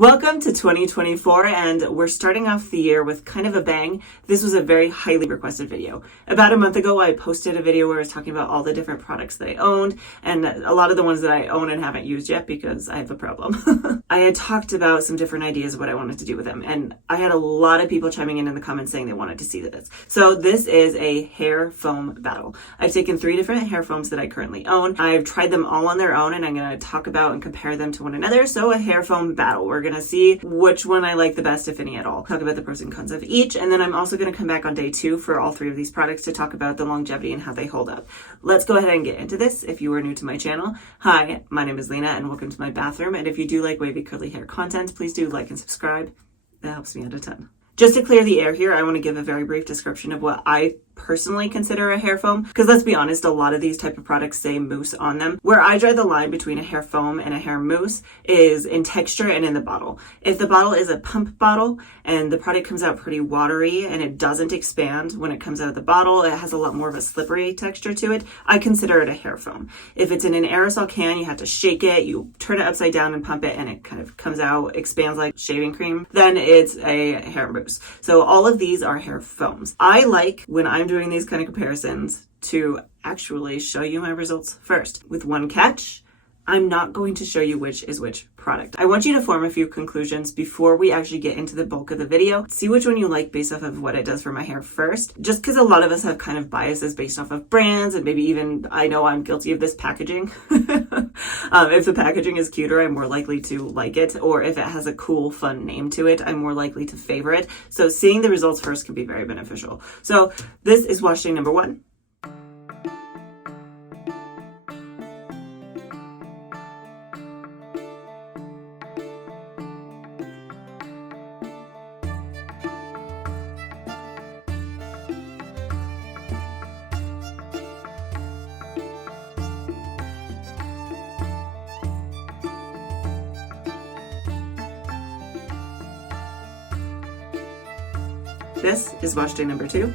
Welcome to 2024, and we're starting off the year with kind of a bang. This was a very highly requested video. About a month ago, I posted a video where I was talking about all the different products that I owned, and a lot of the ones that I own and haven't used yet because I have a problem. I had talked about some different ideas of what I wanted to do with them, and I had a lot of people chiming in the comments saying they wanted to see this. So this is a hair foam battle. I've taken 3 different hair foams that I currently own. I've tried them all on their own, and I'm going to talk about and compare them to one another. So a hair foam battle. We're going to see which one I like the best, if any at all. Talk about the pros and cons of each, and then I'm also going to come back on day 2 for all 3 of these products to talk about the longevity and how they hold up. Let's go ahead and get into this. If you are new to my channel, hi, my name is Lena and welcome to my bathroom. And if you do like wavy curly hair content, please do like and subscribe. That helps me out a ton. Just to clear the air here, I want to give a very brief description of what I personally consider a hair foam, because let's be honest, a lot of these type of products say mousse on them. Where I draw the line between a hair foam and a hair mousse is in texture and in the bottle. If the bottle is a pump bottle and the product comes out pretty watery and it doesn't expand when it comes out of the bottle, it has a lot more of a slippery texture to it, I consider it a hair foam. If it's in an aerosol can, you have to shake it, you turn it upside down and pump it and it kind of comes out, expands like shaving cream, then it's a hair mousse. So all of these are hair foams. I like, when I'm doing these kind of comparisons, to actually show you my results first. With one catch, I'm not going to show you which is which product. I want you to form a few conclusions before we actually get into the bulk of the video. See which one you like based off of what it does for my hair first. Just because a lot of us have kind of biases based off of brands, and maybe even, I know I'm guilty of this, packaging. If the packaging is cuter, I'm more likely to like it, or if it has a cool, fun name to it, I'm more likely to favor it. So seeing the results first can be very beneficial. So this is wash day number 1. This is wash day number 2.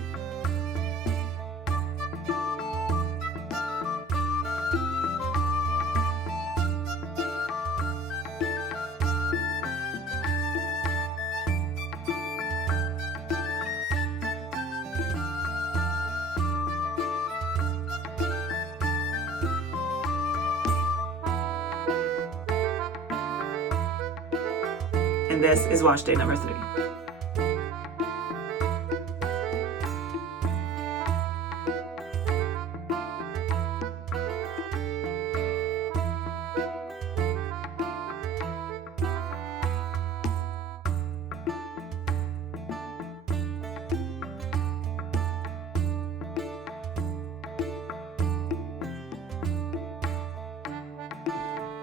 And this is wash day number 3.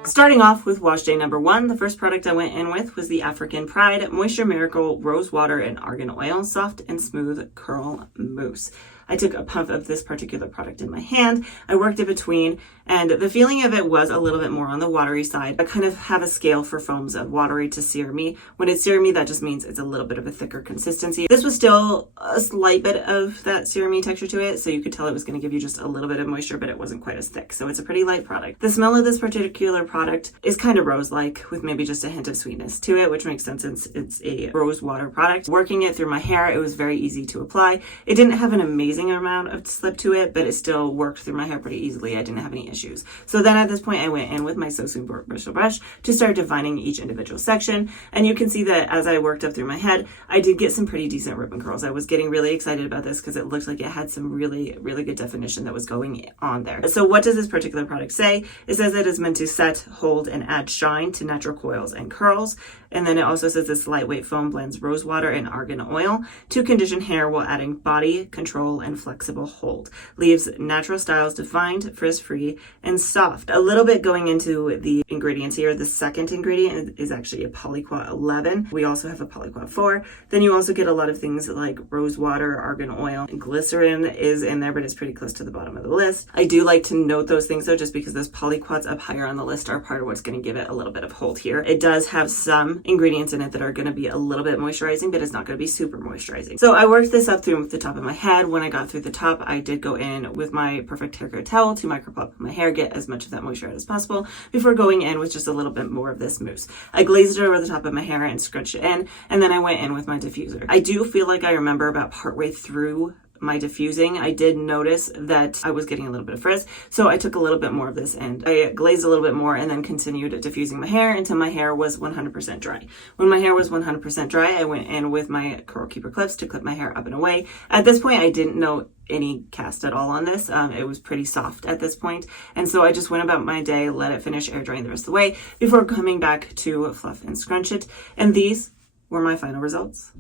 Starting off with wash day number 1, the first product I went in with was the African Pride Moisture Miracle Rose Water and Argan Oil Soft and Smooth Curl Mousse. I took a puff of this particular product in my hand. I worked it between, and the feeling of it was a little bit more on the watery side. I kind of have a scale for foams of watery to serumy. When it's serumy, that just means it's a little bit of a thicker consistency. This was still a slight bit of that serumy texture to it, so you could tell it was going to give you just a little bit of moisture, but it wasn't quite as thick. So it's a pretty light product. The smell of this particular product is kind of rose-like, with maybe just a hint of sweetness to it, which makes sense since it's a rose water product. Working it through my hair, it was very easy to apply. It didn't have an amazing amount of slip to it, but it still worked through my hair pretty easily. I didn't have any issues. So then at this point, I went in with my So Soon bristle brush to start defining each individual section. And you can see that as I worked up through my head, I did get some pretty decent ribbon curls. I was getting really excited about this because it looked like it had some really, really good definition that was going on there. So what does this particular product say? It says that it's meant to set, hold, and add shine to natural coils and curls. And then it also says this lightweight foam blends rose water and argan oil to condition hair while adding body, control, and flexible hold. Leaves natural styles defined, frizz-free, and soft. A little bit going into the ingredients here. The second ingredient is actually a polyquat 11. We also have a polyquat 4. Then you also get a lot of things like rose water, argan oil, and glycerin is in there, but it's pretty close to the bottom of the list. I do like to note those things though, just because those polyquats up higher on the list are part of what's going to give it a little bit of hold here. It does have some ingredients in it that are going to be a little bit moisturizing, but it's not going to be super moisturizing. So I worked this up through the top of my head. When I got through the top, I did go in with my perfect hair care towel to microplop my hair, get as much of that moisture out as possible before going in with just a little bit more of this mousse. I glazed it over the top of my hair and scrunched it in, and then I went in with my diffuser. I do feel like I remember about partway through my diffusing, I did notice that I was getting a little bit of frizz, so I took a little bit more of this and I glazed a little bit more and then continued diffusing my hair until my hair was 100% dry. When my hair was 100% dry, I went in with my curl keeper clips to clip my hair up and away. At this point, I didn't know any cast at all on this. It was pretty soft at this point, and so I just went about my day, let it finish air drying the rest of the way before coming back to fluff and scrunch it, and these were my final results.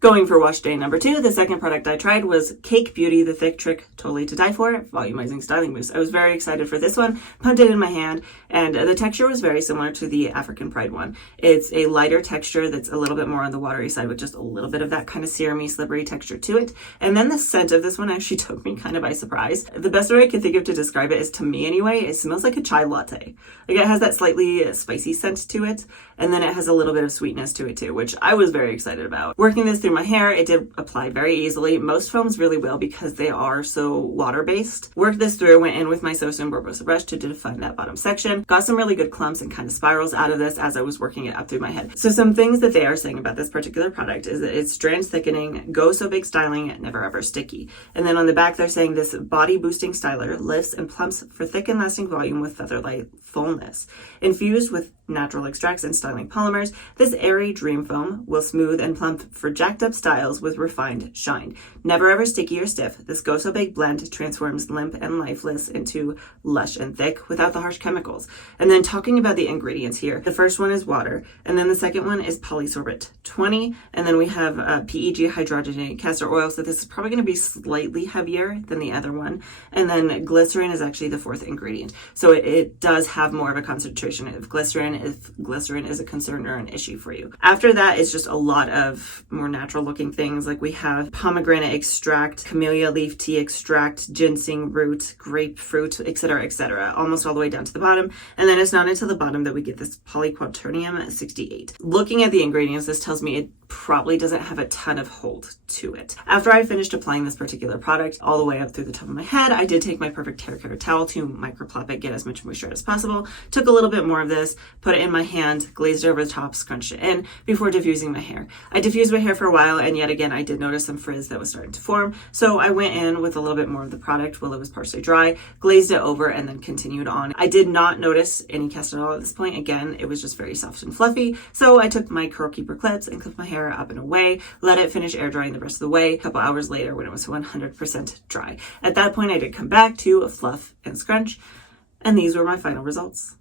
Going for wash day number 2, the second product I tried was Cake Beauty, the Thick Trick Totally to Die For Volumizing Styling Mousse. I was very excited for this one, pumped it in my hand, and the texture was very similar to the African Pride one. It's a lighter texture that's a little bit more on the watery side with just a little bit of that kind of serumy, slippery texture to it. And then the scent of this one actually took me kind of by surprise. The best way I can think of to describe it is, to me anyway, it smells like a chai latte. Like, it has that slightly spicy scent to it, and then it has a little bit of sweetness to it too, which I was very excited about. Working this through my hair, it did apply very easily. Most foams really will because they are so water-based. Worked this through, went in with my So Soon Barbosa brush to define that bottom section. Got some really good clumps and kind of spirals out of this as I was working it up through my head. So some things that they are saying about this particular product is that it's strands thickening, go so big styling, never ever sticky. And then on the back, they're saying this body boosting styler lifts and plumps for thick and lasting volume with feather-light fullness. Infused with natural extracts and styling polymers, this airy dream foam will smooth and plump for jacked up styles with refined shine. Never ever sticky or stiff, this Go So Big blend transforms limp and lifeless into lush and thick without the harsh chemicals. And then talking about the ingredients here, the first one is water, and then the second one is polysorbate 20, and then we have PEG hydrogenated castor oil, so this is probably going to be slightly heavier than the other one. And then glycerin is actually the fourth ingredient, so it does have more of a concentration of glycerin if glycerin is a concern or an issue for you. After that, it's just a lot of more natural looking things, like we have pomegranate extract, camellia leaf tea extract, ginseng root, grapefruit, etc., almost all the way down to the bottom. And then it's not until the bottom that we get this polyquaternium 68. Looking at the ingredients, this tells me it probably doesn't have a ton of hold to it. After I finished applying this particular product all the way up through the top of my head, I did take my perfect hair care towel to microplop it, get as much moisture as possible, took a little bit more of this, put it in my hand, glazed it over the top, scrunched it in before diffusing my hair. I diffused my hair for a while, and yet again I did notice some frizz that was starting to form, so I went in with a little bit more of the product while it was partially dry, glazed it over, and then continued on. I did not notice any cast at all at this point. Again, it was just very soft and fluffy, so I took my curl keeper clips and clipped my hair up and away, let it finish air drying the rest of the way a couple hours later when it was 100% dry. At that point, I did come back to fluff and scrunch, and these were my final results.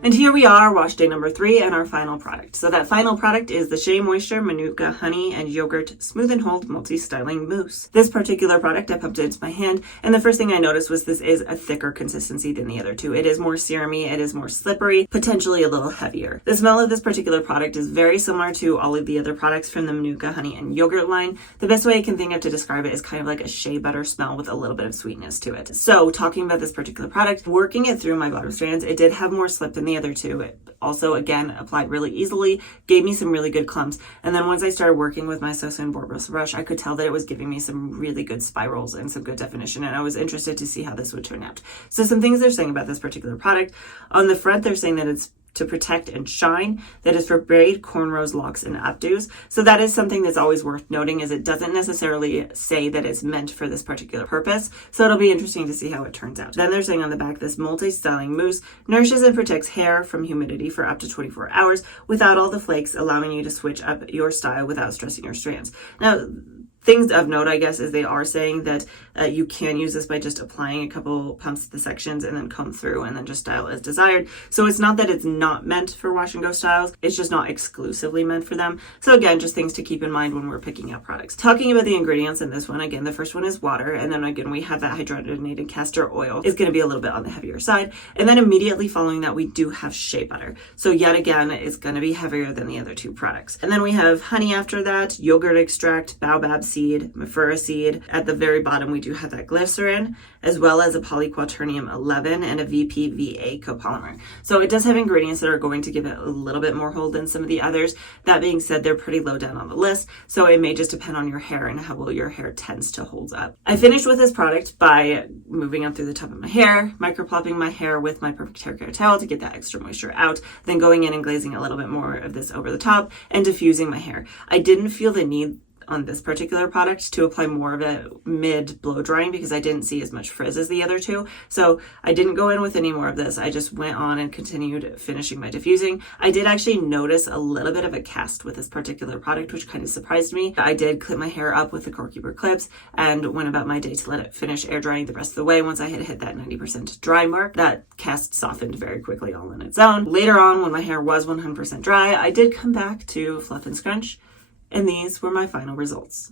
And here we are, wash day number 3 and our final product. So that final product is the Shea Moisture Manuka Honey and Yogurt Smooth and Hold Multi-Styling Mousse. This particular product, I pumped it into my hand, and the first thing I noticed was this is a thicker consistency than the other two. It is more serumy, it is more slippery, potentially a little heavier. The smell of this particular product is very similar to all of the other products from the Manuka Honey and Yogurt line. The best way I can think of to describe it is kind of like a shea butter smell with a little bit of sweetness to it. So talking about this particular product, working it through my bottom strands, it did have more slip than the other two. It also, again, applied really easily, gave me some really good clumps. And then once I started working with my So Soon Barbosa brush, I could tell that it was giving me some really good spirals and some good definition. And I was interested to see how this would turn out. So some things they're saying about this particular product. On the front, they're saying that it's to protect and shine that is for braid, cornrows, locks, and updos. So that is something that's always worth noting, is it doesn't necessarily say that it's meant for this particular purpose. So it'll be interesting to see how it turns out. Then they're saying on the back, this multi-styling mousse nourishes and protects hair from humidity for up to 24 hours without all the flakes, allowing you to switch up your style without stressing your strands. Now, things of note, I guess, is they are saying that you can use this by just applying a couple pumps to the sections and then comb through and then just style as desired. So it's not that it's not meant for wash and go styles, it's just not exclusively meant for them. So again, just things to keep in mind when we're picking out products. Talking about the ingredients in this one, again, the first one is water, and then again, we have that hydrogenated castor oil. It's going to be a little bit on the heavier side. And then immediately following that, we do have shea butter. So yet again, it's going to be heavier than the other two products. And then we have honey after that, yogurt extract, baobab seed, maphura seed. At the very bottom, we do have that glycerin, as well as a polyquaternium 11 and a VPVA copolymer. So it does have ingredients that are going to give it a little bit more hold than some of the others. That being said, they're pretty low down on the list, so it may just depend on your hair and how well your hair tends to hold up. I finished with this product by moving up through the top of my hair, microplopping my hair with my Perfect Hair Care towel to get that extra moisture out, then going in and glazing a little bit more of this over the top and diffusing my hair. I didn't feel the need on this particular product to apply more of it mid blow drying because I didn't see as much frizz as the other two. So I didn't go in with any more of this. I just went on and continued finishing my diffusing. I did actually notice a little bit of a cast with this particular product, which kind of surprised me. I did clip my hair up with the Core Keeper clips and went about my day to let it finish air drying the rest of the way. Once I had hit that 90% dry mark, that cast softened very quickly all on its own. Later on, when my hair was 100% dry, I did come back to fluff and scrunch, and these were my final results.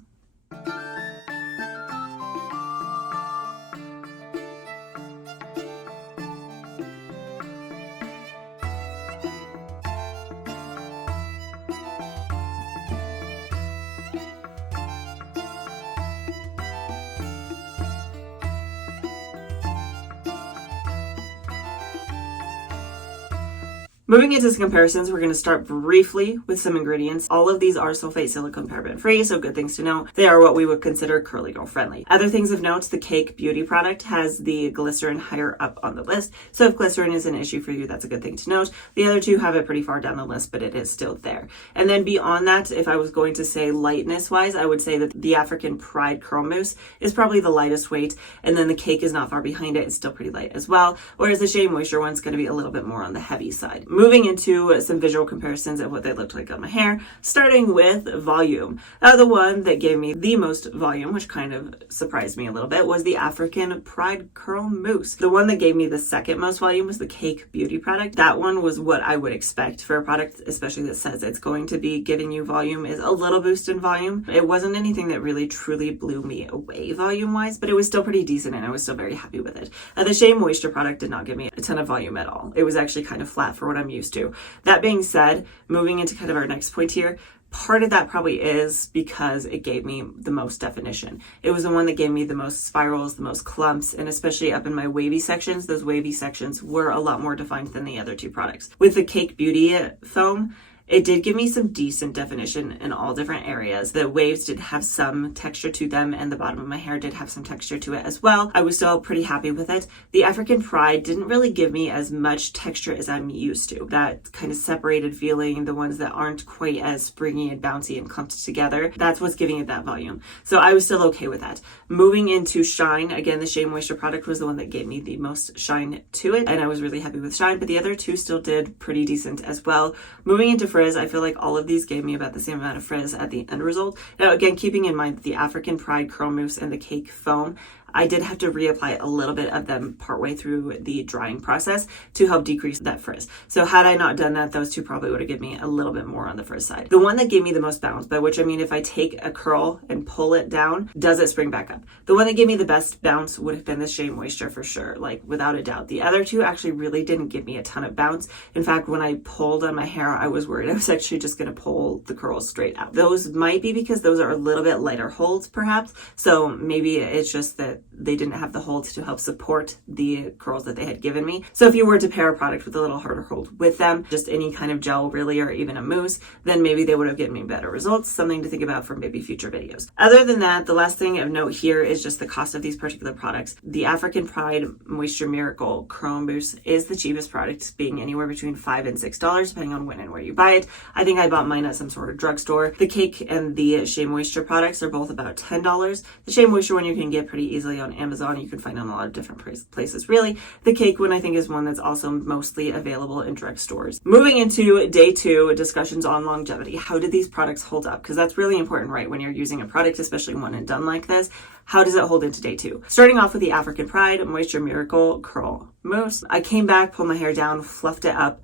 Moving into some comparisons, we're going to start briefly with some ingredients. All of these are sulfate, silicone, paraben free, so good things to know. They are what we would consider curly girl friendly. Other things of note, the Cake Beauty product has the glycerin higher up on the list. So if glycerin is an issue for you, that's a good thing to note. The other two have it pretty far down the list, but it is still there. And then beyond that, if I was going to say lightness wise, I would say that the African Pride Curl Mousse is probably the lightest weight. And then the Cake is not far behind it. It's still pretty light as well. Whereas the Shea Moisture one's going to be a little bit more on the heavy side. Moving into some visual comparisons of what they looked like on my hair, starting with volume. The one that gave me the most volume, which kind of surprised me a little bit, was the African Pride Curl Mousse. The one that gave me the second most volume was the Cake Beauty product. That one was what I would expect for a product, especially that says it's going to be giving you volume, is a little boost in volume. It wasn't anything that really truly blew me away volume-wise, but it was still pretty decent and I was still very happy with it. The Shea Moisture product did not give me a ton of volume at all. It was actually kind of flat for what I'm used to. That being said, moving into kind of our next point here, part of that probably is because it gave me the most definition. It was the one that gave me the most spirals, the most clumps, and especially up in my wavy sections, those wavy sections were a lot more defined than the other two products. With the Cake Beauty foam, it did give me some decent definition in all different areas. The waves did have some texture to them and the bottom of my hair did have some texture to it as well. I was still pretty happy with it. The African Pride didn't really give me as much texture as I'm used to. That kind of separated feeling, the ones that aren't quite as springy and bouncy and clumped together, that's what's giving it that volume. So I was still okay with that. Moving into shine, again, the Shea Moisture product was the one that gave me the most shine to it and I was really happy with shine, but the other two still did pretty decent as well. Moving into frizz, I feel like all of these gave me about the same amount of frizz at the end result. Now, again, keeping in mind the African Pride Curl Mousse and the Cake Foam, I did have to reapply a little bit of them partway through the drying process to help decrease that frizz. So had I not done that, those two probably would have given me a little bit more on the frizz side. The one that gave me the most bounce, by which I mean if I take a curl and pull it down, does it spring back up? The one that gave me the best bounce would have been the Shea Moisture for sure, like without a doubt. The other two actually really didn't give me a ton of bounce. In fact, when I pulled on my hair, I was worried I was actually just going to pull the curls straight out. Those might be because those are a little bit lighter holds perhaps. So maybe it's just that they didn't have the hold to help support the curls that they had given me. So if you were to pair a product with a little harder hold with them, just any kind of gel really, or even a mousse, then maybe they would have given me better results. Something to think about for maybe future videos. Other than that, the last thing of note here is just the cost of these particular products. The African Pride Moisture Miracle Chrome Mousse is the cheapest product, being anywhere between $5 and $6, depending on when and where you buy it. I think I bought mine at some sort of drugstore. The Cake and the Shea Moisture products are both about $10. The Shea Moisture one you can get pretty easily on Amazon. You can find on a lot of different places, really. The Cake one I think is one that's also mostly available in drugstores. Moving into day 2, discussions on longevity. How did these products hold up? Because that's really important, right? When you're using a product, especially one and done like this, how does it hold into day 2? Starting off with the African Pride Moisture Miracle Curl Mousse. I came back, pulled my hair down, fluffed it up.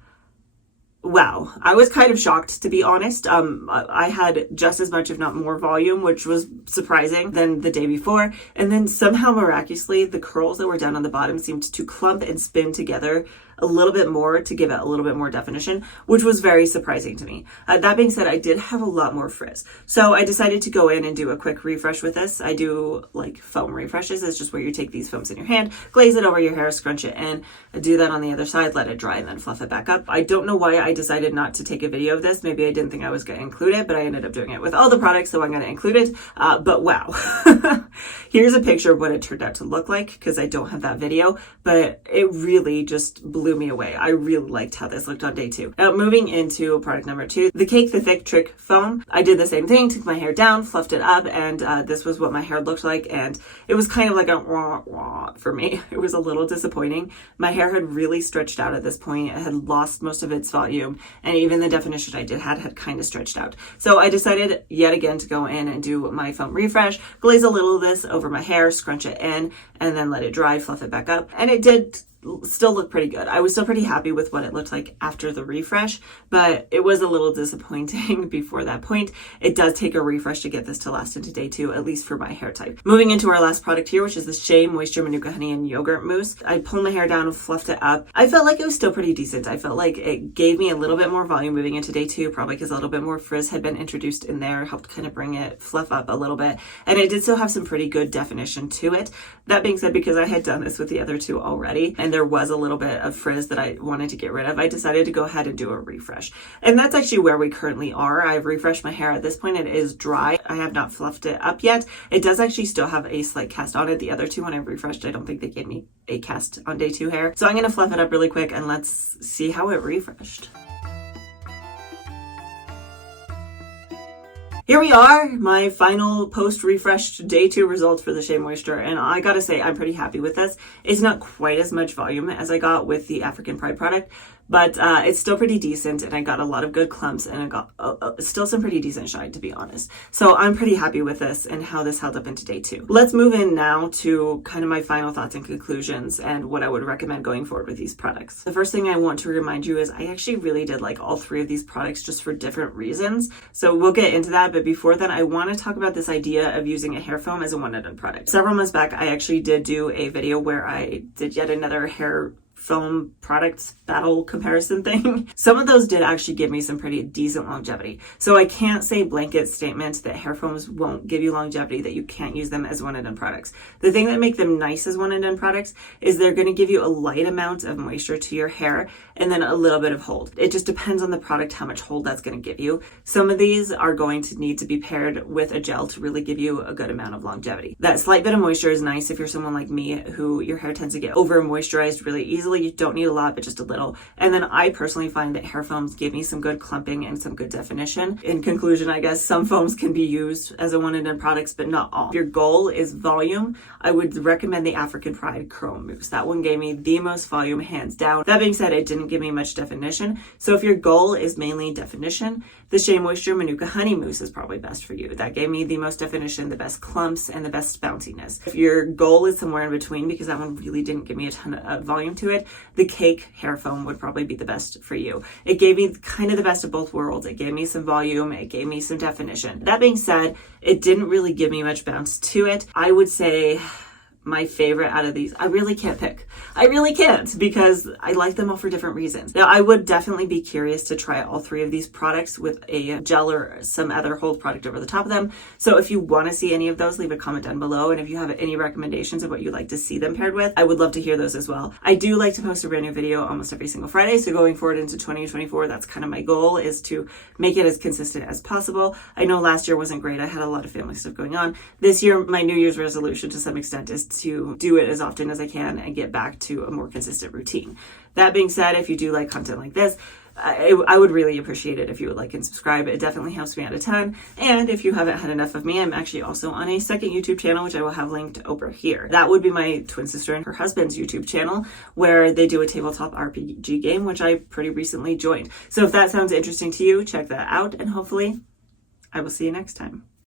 Wow, I was kind of shocked, to be honest. I had just as much, if not more volume, which was surprising, than the day before. And then somehow miraculously, the curls that were down on the bottom seemed to clump and spin together a little bit more to give it a little bit more definition, which was very surprising to me. That being said, I did have a lot more frizz. So I decided to go in and do a quick refresh with this. I do like foam refreshes. It's just where you take these foams in your hand, glaze it over your hair, scrunch it in, do that on the other side, let it dry, and then fluff it back up. I don't know why I decided not to take a video of this. Maybe I didn't think I was going to include it, but I ended up doing it with all the products, so I'm going to include it. But wow. Here's a picture of what it turned out to look like, because I don't have that video, but it really just blew me away. I really liked how this looked on day 2. Now, moving into product number 2, the Cake the Thick Trick Foam. I did the same thing, took my hair down, fluffed it up, and this was what my hair looked like, and it was kind of like a wah, wah for me. It was a little disappointing. My hair had really stretched out at this point. It had lost most of its volume, and even the definition I did had kind of stretched out. So I decided yet again to go in and do my foam refresh, glaze a little of this over my hair, scrunch it in, and then let it dry, fluff it back up. And it did still look pretty good. I was still pretty happy with what it looked like after the refresh, but it was a little disappointing before that point. It does take a refresh to get this to last into day 2, at least for my hair type. Moving into our last product here, which is the Shea Moisture Manuka Honey and Yogurt Mousse. I pulled my hair down and fluffed it up. I felt like it was still pretty decent. I felt like it gave me a little bit more volume moving into day 2, probably because a little bit more frizz had been introduced in there, helped kind of bring it fluff up a little bit. And it did still have some pretty good definition to it. That being said, because I had done this with the other 2 already, and there was a little bit of frizz that I wanted to get rid of, I decided to go ahead and do a refresh. And that's actually where we currently are. I've refreshed my hair at this point. It is dry. I have not fluffed it up yet. It does actually still have a slight cast on it. The other 2 when I refreshed, I don't think they gave me a cast on day 2 hair. So I'm going to fluff it up really quick and let's see how it refreshed. Here we are, my final post-refreshed day 2 results for the Shea Moisture, and I gotta say I'm pretty happy with this. It's not quite as much volume as I got with the African Pride product, but it's still pretty decent, and I got a lot of good clumps, and I got still some pretty decent shine, to be honest. So I'm pretty happy with this and how this held up into day 2. Let's move in now to kind of my final thoughts and conclusions and what I would recommend going forward with these products. The first thing I want to remind you is I actually really did like all 3 of these products just for different reasons. So we'll get into that, but before that, I want to talk about this idea of using a hair foam as a one-and-done product. Several months back, I actually did do a video where I did yet another hair foam products battle comparison thing. Some of those did actually give me some pretty decent longevity. So I can't say blanket statement that hair foams won't give you longevity, that you can't use them as one-and-done products. The thing that make them nice as one-and-done products is they're going to give you a light amount of moisture to your hair and then a little bit of hold. It just depends on the product how much hold that's going to give you. Some of these are going to need to be paired with a gel to really give you a good amount of longevity. That slight bit of moisture is nice if you're someone like me who your hair tends to get over moisturized really easily. You don't need a lot, but just a little. And then I personally find that hair foams give me some good clumping and some good definition. In conclusion, I guess some foams can be used as a one-and-done products, but not all. If your goal is volume, I would recommend the African Pride Chrome Mousse. That one gave me the most volume, hands down. That being said, it didn't give me much definition. So if your goal is mainly definition, the Shea Moisture Manuka Honey Mousse is probably best for you. That gave me the most definition, the best clumps, and the best bounciness. If your goal is somewhere in between, because that one really didn't give me a ton of volume to it, the Cake hair foam would probably be the best for you. It gave me kind of the best of both worlds. It gave me some volume, it gave me some definition. That being said, it didn't really give me much bounce to it. I would say my favorite out of these. I really can't pick. I really can't, because I like them all for different reasons. Now, I would definitely be curious to try all 3 of these products with a gel or some other hold product over the top of them. So if you want to see any of those, leave a comment down below. And if you have any recommendations of what you'd like to see them paired with, I would love to hear those as well. I do like to post a brand new video almost every single Friday. So going forward into 2024, that's kind of my goal, is to make it as consistent as possible. I know last year wasn't great. I had a lot of family stuff going on. This year, my New Year's resolution to some extent is to do it as often as I can and get back to a more consistent routine. That being said, if you do like content like this, I would really appreciate it if you would like and subscribe. It definitely helps me out a ton. And if you haven't had enough of me, I'm actually also on a second YouTube channel, which I will have linked over here. That would be my twin sister and her husband's YouTube channel, where they do a tabletop RPG game, which I pretty recently joined. So if that sounds interesting to you, check that out, and hopefully I will see you next time.